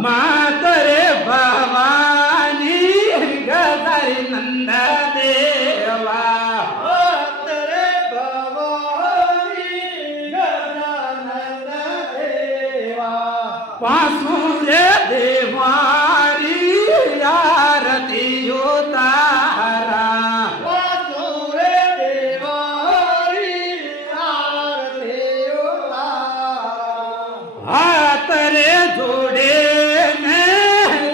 मातरे भवानी गजारी नंद देवा मातरे भवानी गजानन देवा पासूरे देवारी आरती उतारा वासुरे देवारी आरती उतारा हात रे जोडे ने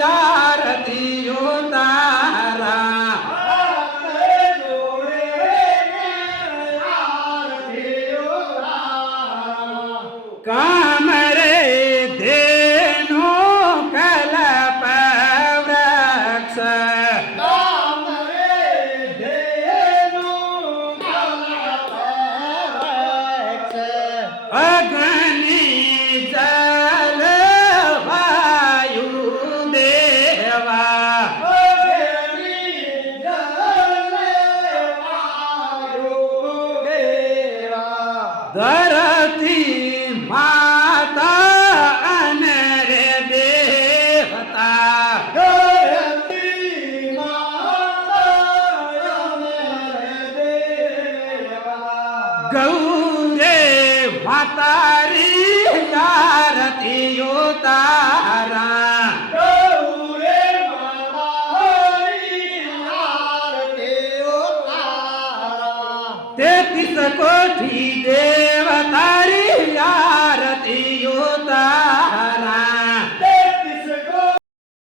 आरती उतारा हाते जोडे आरती उतारा काम रे धेनु कल्प वृक्ष काम रे धेनु कल्पवृक्ष अग्नि जल वायु देवा अग्नि जल वायु देवा धरती माता अनरे देवता धरती माता देवा गौरे म्हातारी आरती उतारा गौरे मातारी आरती उतारा 33 कोटी देवतारी आरती